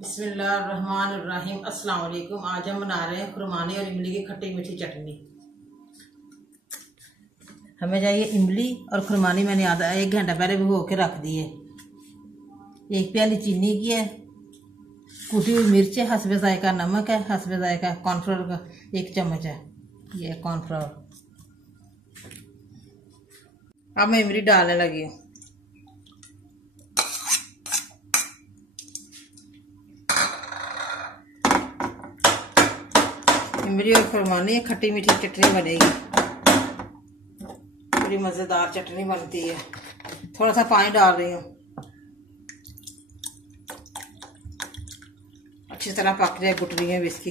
बिस्मिल्लाहिर्रहमानिर्रहीम। अस्सलाम वालेकुम। आज हम बना रहे हैं खुरमानी और इमली की खट्टी मीठी चटनी। हमें चाहिए इमली और खुरमानी। मैंने आधा 1 घंटा पहले भिगो के रख दी है। 1 प्याली चीनी की है, कुटी हुई मिर्च है, हस्बे जायका नमक है, हस्बे जायका कॉर्नफ्लोर का 1 चम्मच है, ये कॉर्नफ्लोर। अब मैं इमली डालने लगी हूँ। इमली और खुरमानी खट्टी मीठी चटनी बनेगी, बड़ी मज़ेदार चटनी बनती है। थोड़ा सा पानी डाल रही हूँ, अच्छी तरह पक जाए, गुट रही है इसकी।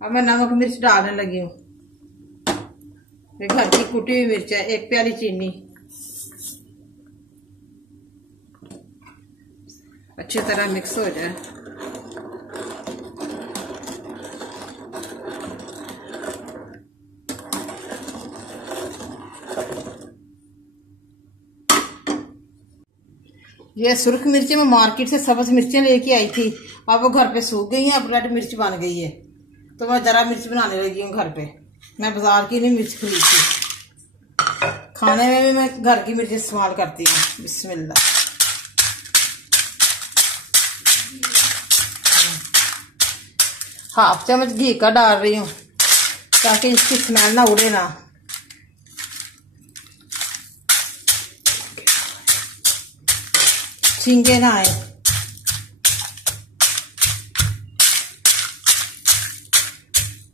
अब मैं नमक मिर्च डालने लगी हूँ। घर की कुटी हुई मिर्च है, 1 प्याली चीनी, अच्छी तरह मिक्स हो जाए। ये सुर्ख मिर्ची मैं मार्केट से सब्ज मिर्चें लेके आई थी, अब वो घर पे सूख गई हैं, अब रेड मिर्च बन गई है, तो मैं जरा मिर्च बनाने लगी हूँ घर पे। मैं बाजार की नहीं मिर्च खरीदती, खाने में भी मैं घर की मिर्च इस्तेमाल करती हूँ। बिस्मिल्लाह। हाफ चम्मच घी का डाल रही हूँ ताकि इसकी स्मेल ना उड़े ना। छींके ना आए।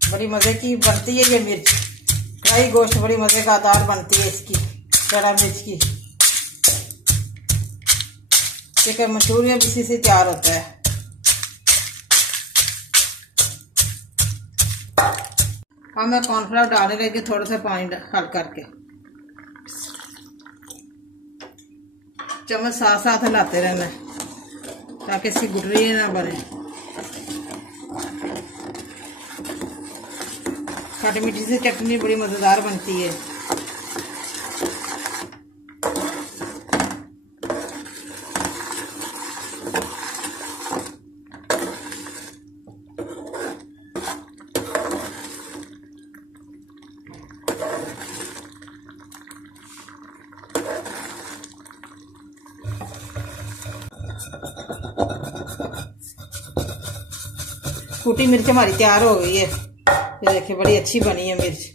बड़ी मजे की बनती है ये मिर्च, कढ़ाई गोश्त बड़ी मजेदार बनती है इसकी, जरा मिर्च की। चिकन मंचूरियन इसी से तैयार होता है। अब मैं कॉर्नफ्लावर डालने लगी, थोड़ा सा पानी हल करके, चम्मच साथ साथ हिलाते रहना ताकि इसकी गुठली ना बने। खट्टी मीठी से चटनी बड़ी मजेदार बनती है। कुटी मिर्च हमारी तैयार हो गई है, ये देखिए बड़ी अच्छी बनी है मिर्च।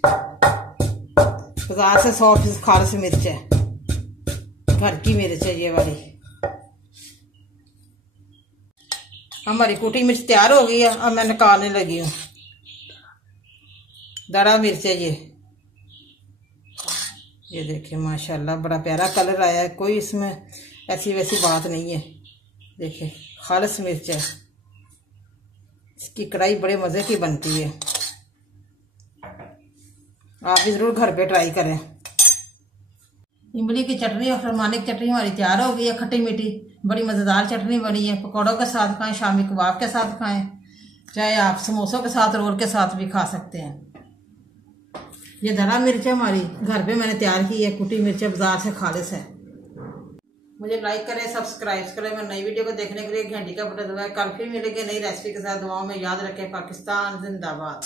बाजार से 100% खालिश मिर्च है, घर की मिर्च है ये वाली। हमारी कुटी मिर्च तैयार हो गई है, अब मैं निकालने लगी हूँ। दरा मिर्च है ये देखिए माशाल्लाह बड़ा प्यारा कलर आया है, कोई इसमें ऐसी वैसी बात नहीं है। देखिए खालिश मिर्च है, इसकी कढ़ाई बड़े मजे की बनती है। आप भी जरूर घर पे ट्राई करें। इमली की चटनी और खुरमानी की चटनी हमारी तैयार हो गई है, खट्टी मीठी बड़ी मजेदार चटनी बनी है। पकौड़ों के साथ खाएं, शामी कबाब के साथ खाएं, चाहे आप समोसों के साथ, रोल के साथ भी खा सकते हैं। ये धरा मिर्च है हमारी, घर पे मैंने तैयार की है, कुटी मिर्च बाजार से खालिश है। मुझे लाइक करें, सब्सक्राइब करें। मैं नई वीडियो को देखने के लिए घंटी का बटन दबाएं। कल फिर मिलेंगे नई रेसिपी के साथ। दुआओं में याद रखें। पाकिस्तान जिंदाबाद।